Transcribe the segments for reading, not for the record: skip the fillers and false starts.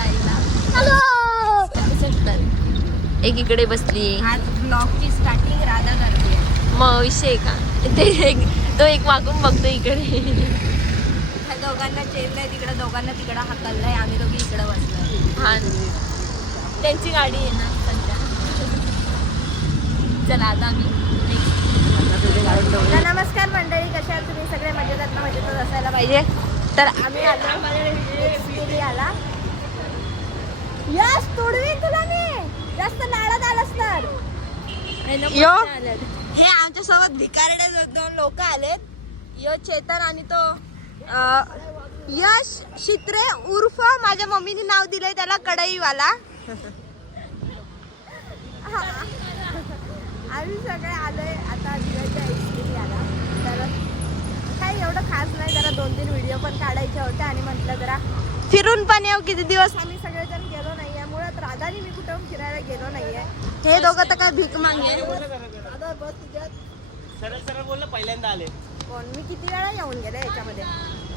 जायला. एक इकडे बसली. आज ब्लॉगची स्टार्टिंग राधा करते. मग विषय का तो एक मागून बघतो इकडे. ह्या दोघांना चेललंय तिकडे, दोघांना तिकडं हाकललंय, आम्ही दोघी इकडं बसलोय. हा त्यांची गाडी आहे ना सध्या. चला आता आम्ही तर नमस्कार मंडळी, कशा आहात तुम्ही सगळे? मजेत ना, मजेतच असायला पाहिजे. तर आम्ही आलो आला. यस तोडवी तुला मी जास्त लाडत आलास तर. यो हे आमच्या सोबत भिकारडे दोन लोक आलेत. यो चेतन आणि तो यश शित्रे उर्फ माझ्या मम्मीने नाव दिलंय त्याला कढईवाला. आम्ही सगळे आलोय आता दिवाळीच्या एक्सपिरी आला. तर काही एवढं खास नाही, जरा 2-3 व्हिडिओ पण काढायचे होते आणि म्हटलं जरा फिरून पण येऊ. किती दिवस आम्ही सगळेजण गेलो नाहीये, मुळात राधानी मी कुठं फिरायला गेलो नाहीये. हे दोघं तर काय भीक मागे. सरळ बोललं पहिल्यांदा आले. कोण मी किती वेळा येऊन गेले याच्यामध्ये.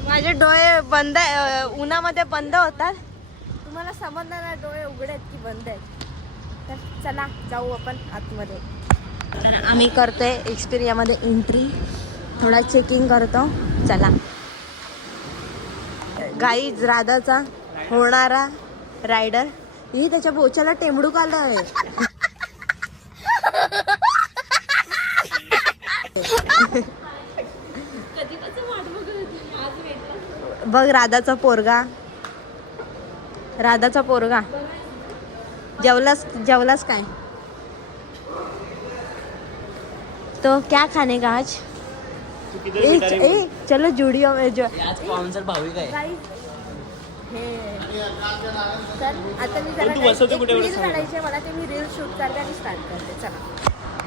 माझे डोळे बंद उन्हामध्ये बंद होतात. तुम्हाला समजणार नाही डोळे उघडे आहेत की बंद आहेत. तर चला जाऊ आपण आतमध्ये. तर आम्ही करतोय एक्सपिरियामध्ये एंट्री, थोडा चेकिंग करतो. चला गाईज राधाचा होणारा रायडर. ही त्याच्या बोच्याला टेंबडूक आलंय. बघ राधाचा पोरगा. राधाचा पोरगा जेवलास काय? तो क्या खाने का आज? चलो जुडियो में जो आज स्पॉन्सर भाविक आहे. तर आता मी जरा रील काढायचे मला, ते मी रील शूट करते आणि स्टार्ट करते. चला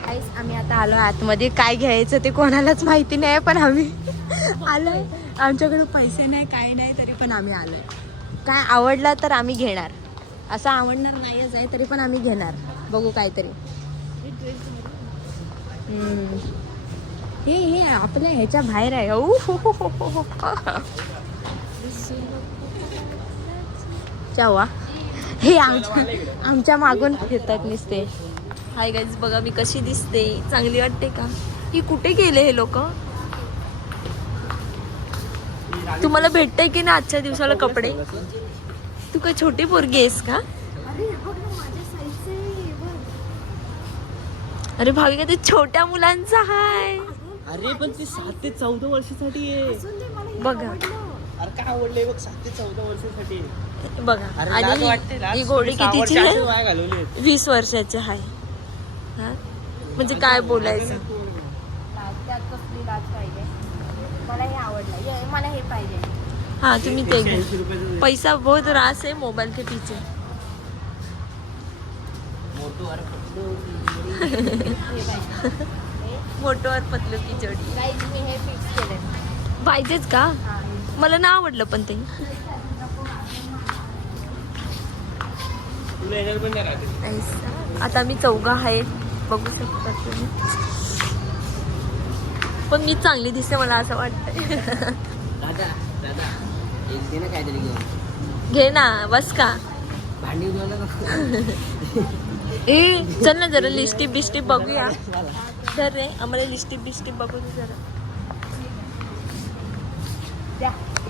गाईस, आम्ही आता आलो आतमध्ये. काय घ्यायचं ते कोणालाच माहिती नाही, पण आम्ही आलोय. आमच्याकडे पैसे नाही, काही नाही, तरी पण आम्ही आलोय. काय आवडला तर आम्ही घेणार, असं आवडणार नाहीच आहे तरी पण आम्ही घेणार. बघू काहीतरी. हे आपल्या ह्याच्या बाहेर आहे. चावा हे आमच्या मागून फिरतात नुसते. हाय गाईज, बघा मी कशी दिसते. चांगली वाटते का? ही कुठे गेले हे लोक? तुम्हाला भेटतंय की ना आजच्या दिवसाला कपडे? तू काय छोटी पोरगी आहेस का? अरे भाविका, ते छोट्या मुलांचा हाय. अरे पण ते 7 ते 14 वर्षासाठी आहे. बघा अरे काय आवडलंय बघ, 7 ते 14 वर्षासाठी. बघा. अरे लाज वाटते, आणि ही गोडी कितीची आहे? वाया घालवली. 20 वर्षाची आहे. हा म्हणजे काय बोलायचं. त्यात कसली लाज पाहिजे? मला हे आवडलं, मला हे पाहिजे. हाँ तुम्ही ते घे. पैसा बहुत रास है मोबाइल के पीछे. मोटो और पतलू की जोडी. गाईज मी हे फिक्स केले. पाहिजेच का? मला ना आवडलं पण ते. तुला येणार पण नाही राहते. ऐसा. आता मी 4 आहे, बघू शकता तुम्ही. पण मी चांगली दिसते मला असं वाटतंय. दादा दादा एक दे ना काहीतरी घेऊन. घे ना, बस का? भांडी धुवायला ए चल ना जरा लिस्टिप बिस्टिप बघूया. तर रे आम्हाला लिस्टिप बिस्टिप बघू दे जरा.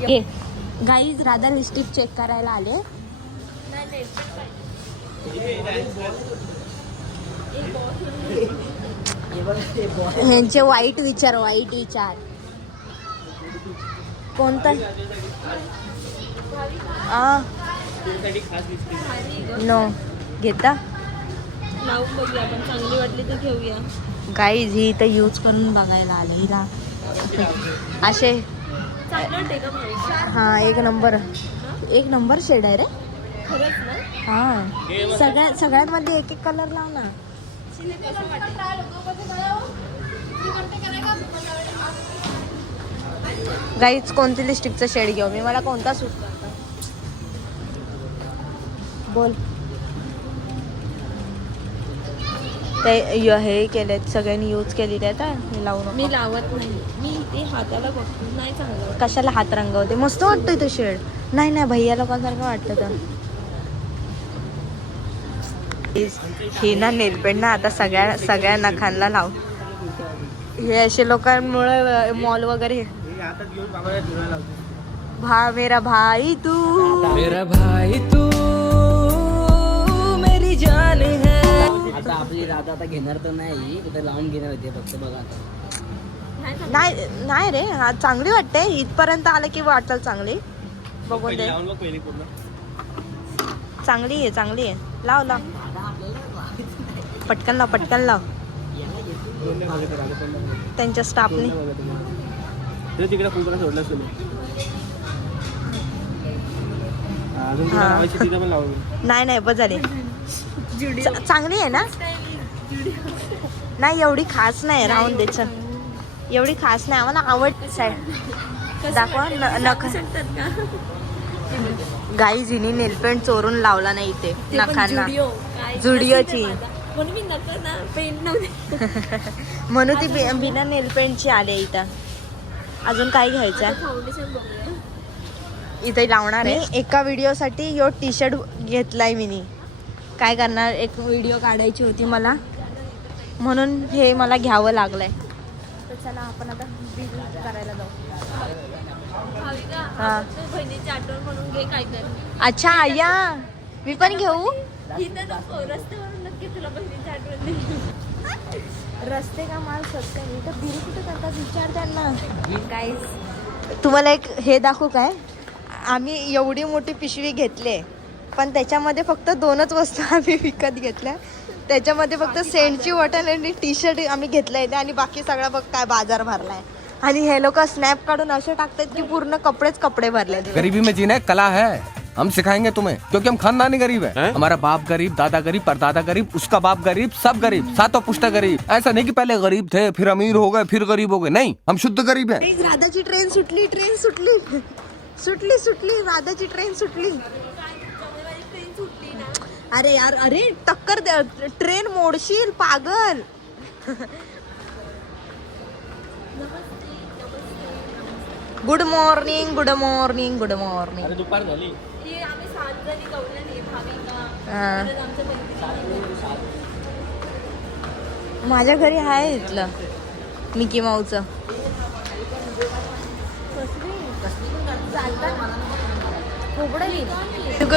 ए गाईज, राधा लिस्टिप चेक करायला आले. ह्यांचे वाईट विचार. कोणता? नो घेता लावून बघूया आपण, चांगली वाटली तर घेऊया. गाईज ही इथं यूज करून बघायला आलं. हिला असे हा एक नंबर शेड आहे रे. हा सगळ्यात मध्ये एक कलर लाव ना. गाईज कोणती लिपस्टिकचं शेड घेऊ मी? मला कोणता सूट करता? बोल. ते हे केलेत सगळ्यांनी यूज केली ते. आता मी लावू नको. मी लावत नाही, मी ते हाताला बघतो. नाही चांगलं. कशाला हात रंगवते? मस्त वाटतोय तो शेड. नाही भैयाला कोणासारखं वाटतं तर. ही ना नेलपेंट ना आता सगळ्या नखांना लाव. हे असे लोकांमुळे मॉल वगैरे. मेरा भाई तू मेरी जान है. आता आपली राधा आता घेणार तर नाही, तिथे लावून घेणार होते फक्त. बघा नाही रे, हा चांगली वाटते. इथपर्यंत आलं की वाटल चांगली. बघून दे. चांगली आहे. लाव पटकन लाव. त्यांच्या स्टाफने तिकडे फुलकडे सोडलं नाही बस झाले. चांगली आहे ना. नाही एवढी खास नाही, राहून द्यायचं. एवढी खास नाही आम्हाला. आवडते. दाखवा नख. गाईज हिने नेलपेंट चोरून लावला नाही इथे नखांना. जुडिओची म्हणून ती बिना नेलपेंटची आली इथं. अजून काय घ्यायचं इथे लावणार आहे. एका व्हिडिओसाठी यो टी शर्ट घेतलाय मी. काय करणार, एक व्हिडिओ काढायची होती मला, म्हणून हे मला घ्यावं लागलंय. तर चला आपण आता बिल करायला जाऊ. हा बहिणीची आठवण म्हणून घे काय कर. अच्छा या मी पण घेऊ. रस्त्यावरून नक्की तुला बहिणीची आठवण दिली. रस्ते का माल स्वस्त आहे. तर बिल कुठे करतात विचार त्यांना. गाईस तुम्हाला एक हे दाखवू काय. आम्ही एवढी मोठी पिशवी घेतली, पण त्याच्यामध्ये फक्त 2च वस्तू आम्ही विकत घेतल्या. त्याच्यामध्ये फक्त सेंटची बॉटल आणि टी शर्ट आम्ही घेतलंय आणि बाकी सगळा बघ काय बाजार भरलाय. आणि हे लोक स्नॅप काढून असे टाकतात की पूर्ण कपडे भरले. गरीबी में जीना कला है, हम सिखाएंगे तुम्हें, क्योंकि हम खानदानी गरीब है। हमारा बाप गरीब, दादा गरीब, परदादा गरीब, उसका बाप गरीब, सब गरीब, सातों पुश्ता गरीब। ऐसा नहीं कि पहले गरीब थे फिर अमीर हो गए फिर गरीब हो गए, नहीं, हम शुद्ध गरीब हैं। राधाची ट्रेन सुटली राधाची ट्रेन सुटली. अरे यार, अरे टक्कर ट्रेन मोडशील पागल. Good morning. दुपार झाली. माझ्या घरी आहे इथलं मिकी माऊचं.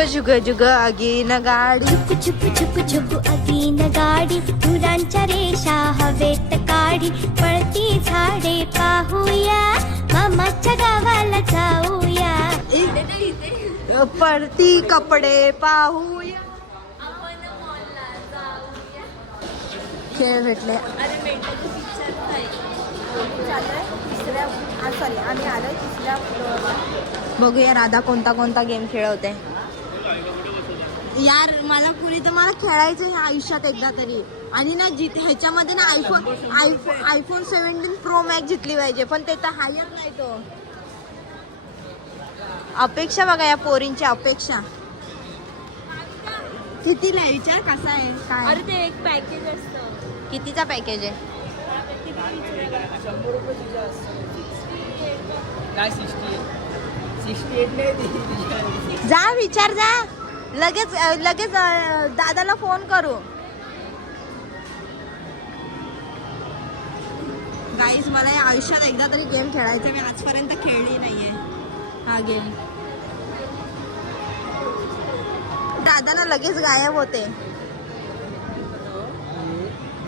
जुग जुग आगीन गाडी, छुप छुप छुप अगीन गाडी, धुरांच्या रेषा हवेत काढी, पळती झाडे पाहूया, मामाच्या गावाला जाऊया, पडती कपडे पाहूया. खेळ भेटले. आम्ही आलोय तिसऱ्या फ्लोअरला. बघूया राधा कोणता गेम खेळवते. यार मला खेळायचं आहे आयुष्यात एकदा तरी. आणि ना ह्याच्यामध्ये ना आयफोन 17 प्रो मॅक्स जिंकली पाहिजे, पण ते तर हायर नाही. तो अपेक्षा बघा या पोरींची अपेक्षा कितीला आहे विचार. कसा आहे काय. अरे ते एक पॅकेज असतं. कितीचा पॅकेज आहे. काय 68 नाही. जा विचार जा. लगेच दादाला फोन करू. गाईज मला या आयुष्यात एकदा तरी गेम खेळायचा. मी आजपर्यंत खेळली नाहीये हा गेम. दादाला लगेच गायब होते.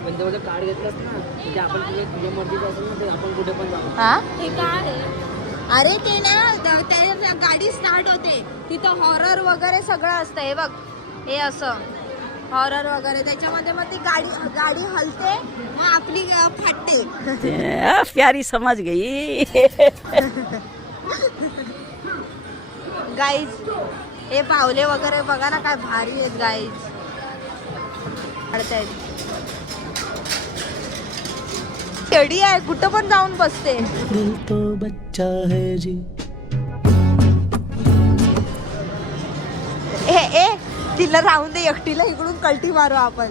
पण तेवढं कार्ड घेतलंस ना, म्हणजे आपण तुझ्या मर्जीचं असेल ना, तर आपण कुठे पण जाऊ. हा हे काय आहे. अरे ते ना त्या गाडी स्टार्ट होते तिथं हॉरर वगैरे सगळं असतं. हे बघ हे असं हॉरर वगैरे त्याच्यामध्ये मग ती गाडी हलते मग आपली फाटते. प्यारी समझ गई. गाईज हे पावले वगैरे बघा ना काय भारी आहेत गाईज. खेडी आहे कुठं पण जाऊन बसते. दिल तो बच्चा है जी. ए तिला राहून दे एकटीला. इकडून कल्टी मारू आपण.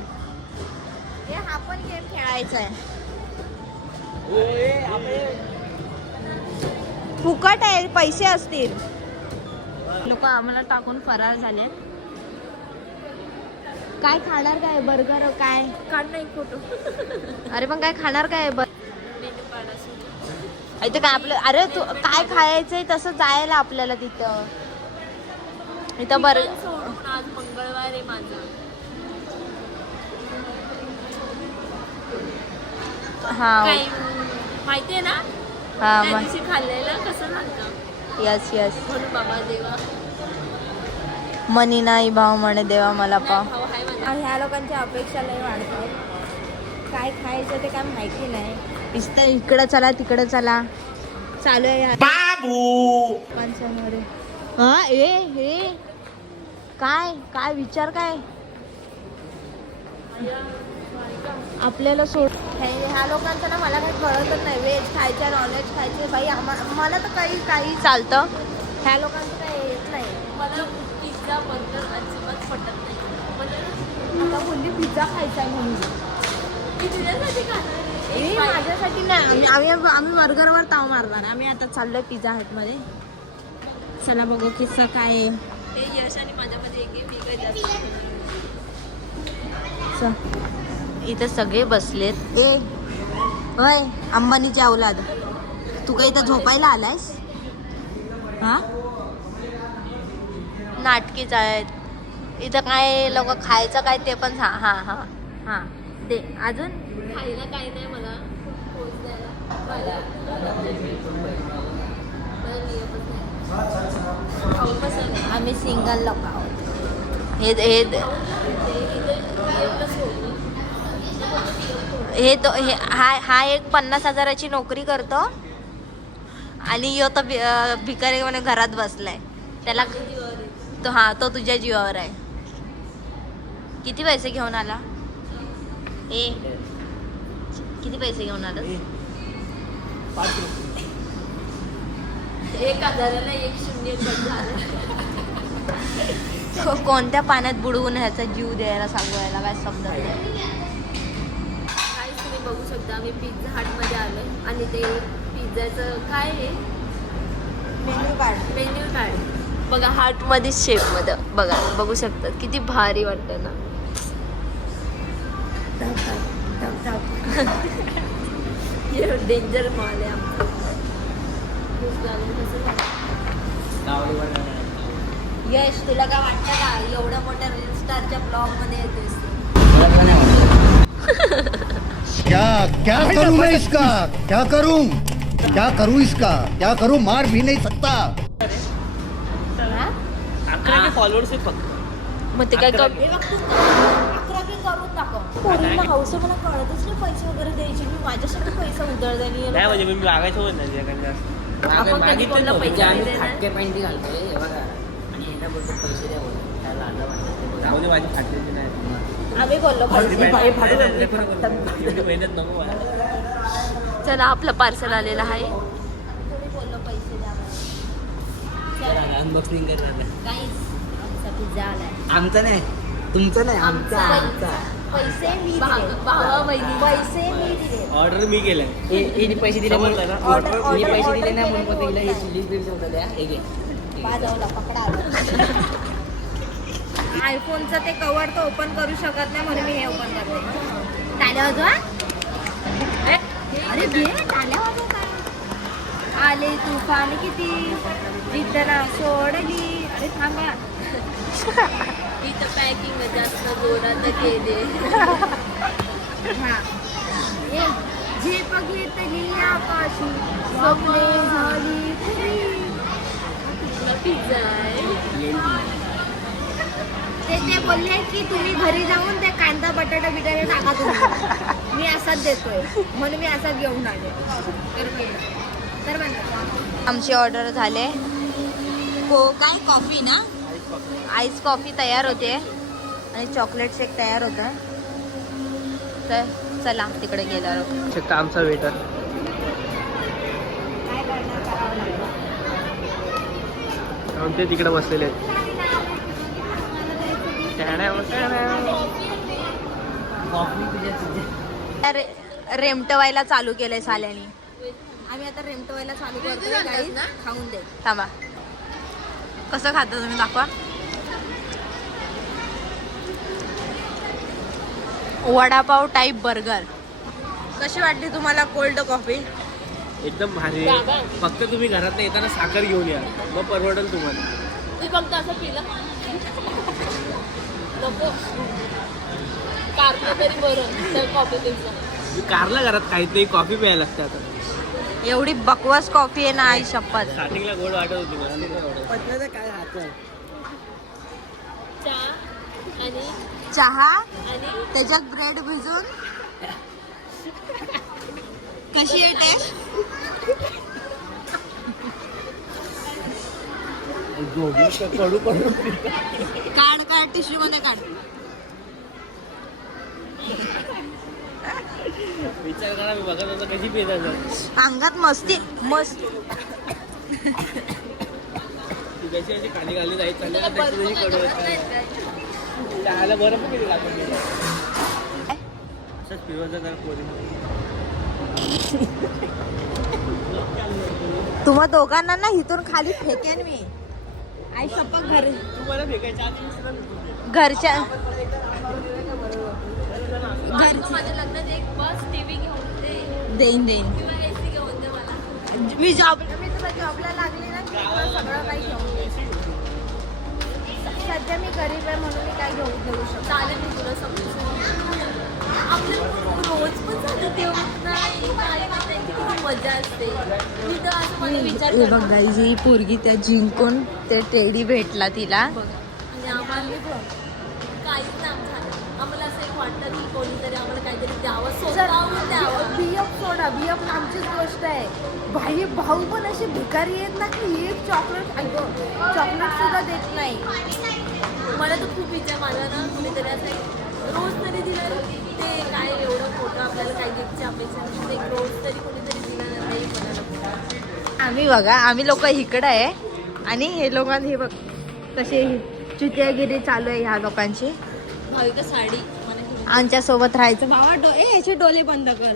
हा पण गेम खेळायचा आहे. फुकट आहे पैसे असतील. लोक आम्हाला टाकून फरार झाले. काय खाणार काय बर्गर काय काढ नाही फोटो. अरे पण काय खाणार काय इथं काय आपलं अरे तू काय खायचंय तसं जायला आपल्याला तिथं इथं सोडून आज मंगळवार आहे माझा. हा काय माहितीये ना हा त्या दिवशी खाल्लेलं कसं लागतं. यस यस म्हणून बाबा देवा मनी नाही भाव म्हणे देवा मला पाव. भाऊ हाय माझा. ह्या लोकांच्या अपेक्षा लय वाढतात. काय खायचं ते काय माहिती नाही. नुसतं इकडं चला तिकडं चला चालू आहे बाबू हा हे काय काय विचार काय आपल्याला सोड. ह्या लोकांचं ना मला काही कळतच नाही. व्हेज खायचं नॉनव्हेज खायचं बाई मला तर काही चालतं ह्या लोकांचं काही येत नाही. मला पिझ्झा बर्गर अजिबात पटत नाही. मला बोलली पिझ्झा खायचा म्हणून मी तुझ्यासाठी खाणार आहे. माझ्यासाठी नाही आम्ही बर्गरवर ताव मारणार. आम्ही आता चाललोय पिझ्झा हट मध्ये. चला बघू किस्सा काय आहे. हे यश आणि माझ्यामध्ये एक वेगळं जास्त. इथे सगळे बसलेत. होय अंबानीची औलाद तू काय इथं झोपायला आलायस हा नाटकीच आहेत इथं. काय लोक खायचं काय ते पण हा हा हा हा दे अजून खायला काही नाही मला पोच द्यायला. मला नियमच नाही. खाऊ पसंत नाही. आम्ही सिंगल लोक आहोत. हे हे तो हे हा एक 50,000ची नोकरी करतो आणि यो तर भिकारी म्हणे घरात बसलाय. त्याला तो तुझ्या जीवावर आहे. किती पैसे घेऊन आला किती पैसे घेऊन आला 1,000ला 1 शून्य कोणत्या पाण्यात बुडवून ह्याचा जीव द्यायला सांगवायला काय समजत नाही. काहीच तुम्ही बघू शकता. आम्ही पिझ्झा हटमध्ये आलो आणि ते पिझ्झाचं काय आहे मेन्यू कार्ड बघा. हार्टमध्ये शेपमध्ये बघू शकतात. किती भारी वाटतं ना. डेंजर मॉल आहे आमचा. यश तुला काय वाटतं का एवढ्या मोठ्या रील स्टारच्या ब्लॉग मध्ये येतोस? क्या क्या करूं मैं इसका क्या करूं इसका क्या करूं मार भी नहीं सकता. 11 फॉलोअर्स आहेत फक्त. मग ते काय करून टाकव. पोरींना हौस मला कळतच नाही पैसे वगैरे द्यायचे. मी माझ्यासाठी पैसा उधळलेली नाही म्हणजे मी मागायचं पण नाही त्याच्याकडे जास्त. आपण कधी कोणाला पैसे नाही देणार. फाटके पॅन्टी घालतोय हे बघा आणि ह्याला बोलतो पैसे द्या बोलतो. त्याला आलं वाटतं जाऊ दे माझी फाटलेली नाही. आम्ही बोललो पैसे मेहनत नको मला. चला आपलं पार्सल आलेलं आहे. कोणी बोललो पैसे द्या. अनबॉक्सिंग करणार गाईस आमचा पिझ्झा आलाय. आमचा नाही तुमचं नाही आमचा. पैसे मी दिले. भावा बहिणी पैसे मी दिले. ऑर्डर मी केलं. हे पैसे दिले म्हणलं ना. मी पैसे दिले नाही म्हणून बोलतो हिला हे चिल्ली बिल होतं द्या हे घे. वाजवला पकडा. आयफोनचं ते कवर तर ओपन करू शकत नाही म्हणून मी हे ओपन करते. टाळ्या वाजवा. अरे घे टाळ्या वाजव. काय आले तुफान किती जिद्दला सोडली. अरे थांबा इथं पॅकिंग जास्त जोरात केले. हा झेप घेतली आकाशी स्वप्ने झाली पिझ्झा ते बोलले की तुम्ही घरी जाऊन ते कांदा बटाटा बिटाटा टाका तुम्ही. मी असाच देतोय म्हणून मी असाच घेऊन आले. तर म्हणतात आमची ऑर्डर झाले. काय कॉफी ना आईस कॉफी तयार होते आणि चॉकलेट शेक तयार होतं. तर चला तिकडे गेल्यावर आमचा वेटर ते तिकडे बसलेले आहेत. रेमटवायला चालू केलंय साल्यानी. आम्ही आता रेमटवायला चालू करतोय. गाईस खाऊन दे. थांबा कसं खाता तुम्ही दाखवा. Vada pav type burger. कशी वाटली तुम्हाला कोल्ड कॉफी? एकदम भारी आहे. फक्त तुम्ही घरात येताना साखर घेऊन या, मग परवडेल तुम्हाला. मी फक्त असं पिलं नको कारला तरी बरं तर कॉफी पेक्षा. मी कारला घरात काहीच नाही, कॉफी प्यायला लागते आता. एवढी बकवास कॉफी आहे ना आई शपथ. स्टार्टिंगला गोड वाटत होती मला, नाही आवडत. काय हात आहे. चहा आणि चहा आणि त्याच्यात ब्रेड भिजून. कशी आहे टेस्ट? कडू कडू. काढ काढ टिश्यू मध्ये काढ. विचार करा, मी बघत होतो कशी पितात. अंगात मस्ती मस्त. ती कशी अशी खाली खाली जायची चालली ना, त्याची कशी कडू होते. चहाला बरं पण किती लागतं. असंच पिवायचं जरा कोणी. तुम्हा दोघांना ना इथून खाली फेकेन मी. आई शपथ तुम्हाला फेकायच्या आधी विसरलं. घरच्या माझ्या लग्नात एक बस टीव्ही घेऊन दे देईन देईन. किंवा एसी घेऊन दे मला. मी तुला जॉबला लागली ना की तुला सगळं काही घेऊन दे. सध्या मी गरीब आहे म्हणून मी काय घेऊन देऊ शकतो. चालेल मी तुला समजून. आपलं रोज पण झालं तेव्हा नाही काय त्यांची खूप मजा असते. मी तर असं मला विचार हे बघ गाईज, ही पोरगी त्या जिंकून ते टेडी भेटला तिला. आणि आम्हाला काहीच नाही झालं. आम्हाला असं एक वाटतं की कोणीतरी आम्हाला काहीतरी द्यावं, स्वतःहून द्यावं. बियप सोडा, बियप आमचीच गोष्ट आहे. भाई भाऊ पण असे भिकारी आहेत ना की एक चॉकलेट सुद्धा देत नाही. मला तर खूप इच्छा माझा ना कुणीतरी असं रोज तरी दिलं. ते काय एवढं मोठं आपल्याला काही गिफ्टची अपेक्षा नसते. एक रोज तरी कोणीतरी दिलं नाही मला. आम्ही बघा, आम्ही लोक इकडं आहे आणि हे लोकांनी हे बघ कसे चुतियागिरी चालू आहे ह्या लोकांची. भाविका साडी मला घेऊन आमच्या सोबत राहायचं. बाबा याचे डोले बंद कर.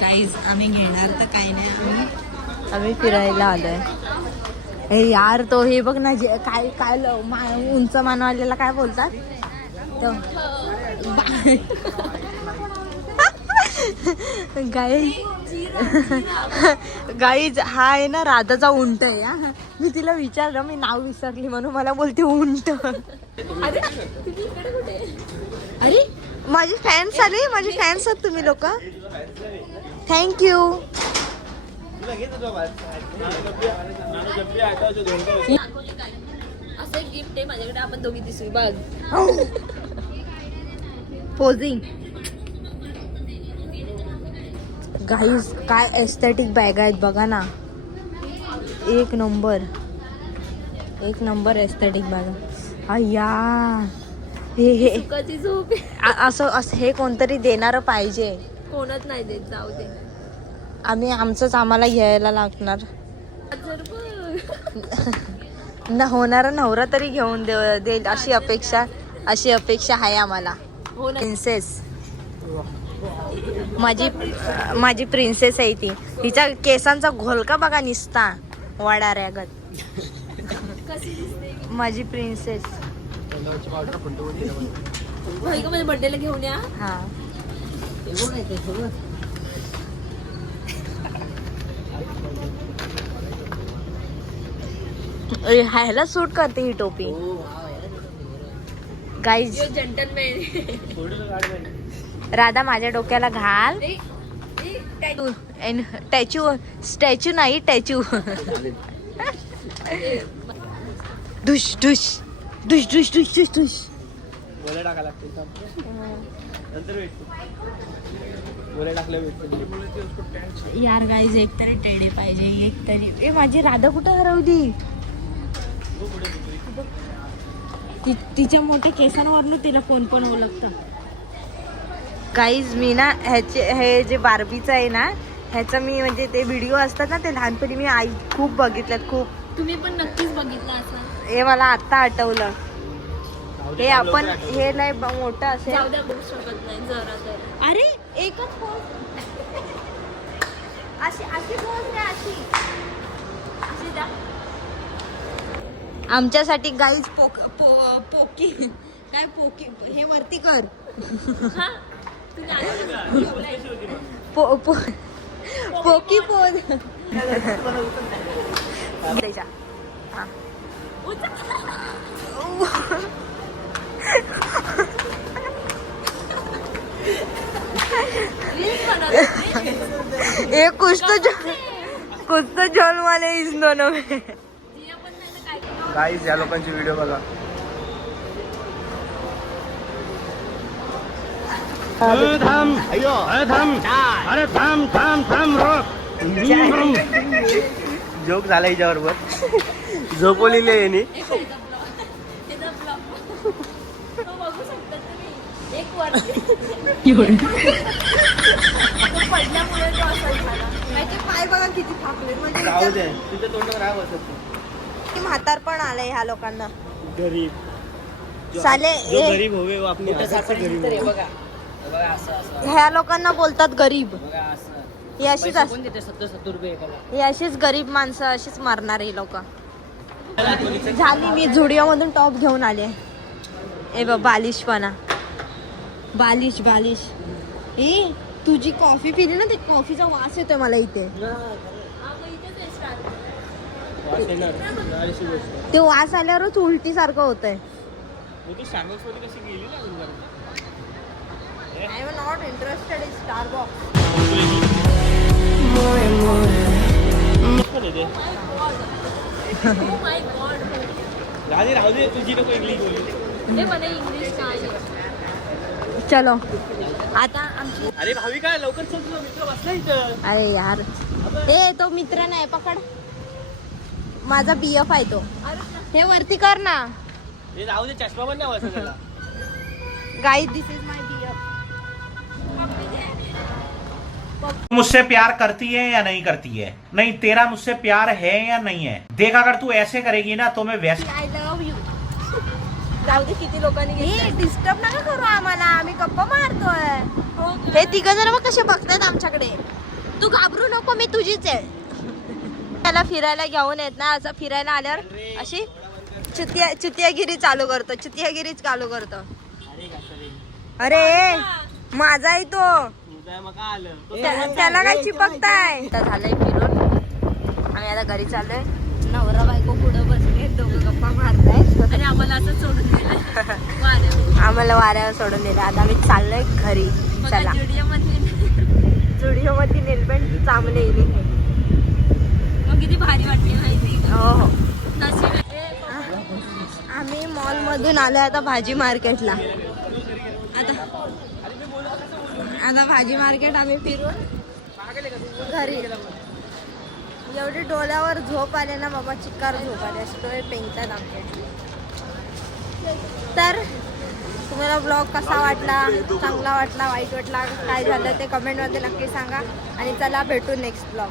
गाईज आम्ही घेणार तर काही नाही, आम्ही फिरायला आलोय. हे यार तो हे बघ ना, जे काय काय उंच मानवालेला काय बोलतात गाईज हा आहे ना राधाचा उंट आहे. हा मी तिला विचारलं, मी नाव विसरली म्हणून मला बोलते उंट. अरे माझी फॅन्स आली, माझी फॅन्स आहात तुम्ही लोक. थँक्यू. असं एक गिफ्ट आहे माझ्याकडे. आपण दोघी दिसू बघ. पोझिंग. गाईज काय एस्थेटिक बॅग आहेत बघा ना. एक नंबर एस्थेटिक बॅग. अय्या हे सुखाची झोप आहे. असं हे कोणतरी देणारं पाहिजे. कोणच नाही देत, जाऊ दे. आम्हाला घ्यायला लागणार. होणारा नवरा तरी घेऊन देईल अशी अपेक्षा आहे आम्हाला. हो ना. प्रिन्सेस माझी प्रिन्सेस आहे ती. तिच्या केसांचा घोलका बघा निसता वडाऱ्यागत. माझी प्रिन्सेस. भाविका माझ्या बर्थडेला घेऊन या. हा ह्याला सूट करते ही टोपी. Guys gentleman. राधा माझ्या डोक्याला घाल. स्टॅच्यू नाही टॅच्यू. डुश डुश डुश डुश डुश डुश डुश. गोळ्या टाकायला लागतील नंतर भेटतो. गोळ्या टाकल्या भेटतो. यार गाईज एक तरी टेडे पाहिजे, एक तरी. ए माझी राधा कुठं हरवली? तिच्या मोठ्या केसांवरनं तिला कोण पण ओळखतं. गाईज मी ना हे जे बार्बीचं आहे ना ह्याचं मी म्हणजे ते व्हिडिओ असतात ना ते लहानपणी मी खूप बघितल्यात खूप. तुम्ही पण नक्कीच बघितलं असं. हे मला आता आठवलं. हे आपण हे नाही मोठं असेल. जाऊ द्या, बघू शकत नाही जरा तर. अरे एकच पोज. अशी पोज द्या, अशी द्या. आमच्यासाठी गाईज पोकी काय पोकी हे वरती कर. पोकी पोज द्यायचा. हा. ये कुछ तो जल वाले इस दोनों में. गाईज या लोकांची व्हिडिओ बघा. जोक झाला हिच्याबरोबर. झोपवलेली आहे यांनी. पाय बघा किती फाकले. जाऊ दे तुझ्या तोंडावर काय बसत तू. म्हातार पण आलंय ह्या लोकांना. गरीब साले जो गरीब होवे वो अपनी गरीब होवे. बघा असं ह्या लोकांना बोलतात गरीब. बघा असं ही अशीच पैसे कोण देते 70 रुपये एकाला. ही अशीच गरीब माणसं अशीच मारणार ही लोक. झाली मी झुडिओ मधून टॉप घेऊन आले. ए बा बालिशपणा. बालिश बालिश. ए तुझी कॉफी पिली ना, ते कॉफीचा वास येतोय मला इथे. वास येणार. नाळीची गोष्ट. ते वास आल्यावरच उलटी सारखं होतंय. मग तू स्टारबक्स मध्ये कशी गेली ना अजून पर्यंत? I am not interested in Starbucks. पण येते. राहू दे तुझी नको इंग्लिश बोलली. चलो आता आमची. अरे भावी काय लवकर चल, तुझा मित्र बसला इथं. अरे यार ए तो मित्र नाही, पकड. माझा BF आहे तो. हे वरती कर ना. हे जाऊ दे, चष्मा पण नाही बसत त्याला. Guys this is my BF. मुझसे प्यार करती है या नहीं करती है? नहीं, तेरा मुझसे प्यार है या नहीं है? देख, अगर तू ऐसे करेगी ना तो मैं वैसे. I love you. जाऊ दे किती लोकांनी डिस्टर्ब नका करू आम्हाला, आम्ही गप्पा मारतोय. हे तिघ जण बघ कसे बघतायत आमच्याकडे. तू घाबरू नको, मी तुझीच आहे. त्याला फिरायला घेऊन येत ना, असं फिरायला आल्यावर अशी चुतियागिरी चालू करतो. चुतियागिरीच चालू करतो. अरे माझा आहे तो. त्याला काय चिपकताय. झालंय फिरून, आम्ही आता घरी चाललोय. नवरा बायको पुढं बसले, दोघं गप्पा मारताय आणि आम्हाला असं सोडून दिलं. आम्हाला वाऱ्यावर सोडून दिलं. आता आम्ही चाललोय घरी. चला. जुडिओ मध्ये नेलपेंट चांगले किती भारी वाटली माहिती. हो हो. आम्ही मॉल मधून आलोय आता भाजी मार्केटला. आता भाजी मार्केट आम्ही फिरून घरी. एवढी डोळ्यावर झोप आले ना बाबा, चिक्कार झोप आले. डोळे पेंगतात आमचे. तर तुम्हाला ब्लॉग कसा वाटला, चांगला वाटला, वाईट वाटला, काय झालं ते कमेंटमध्ये नक्की सांगा. आणि चला भेटू नेक्स्ट ब्लॉग.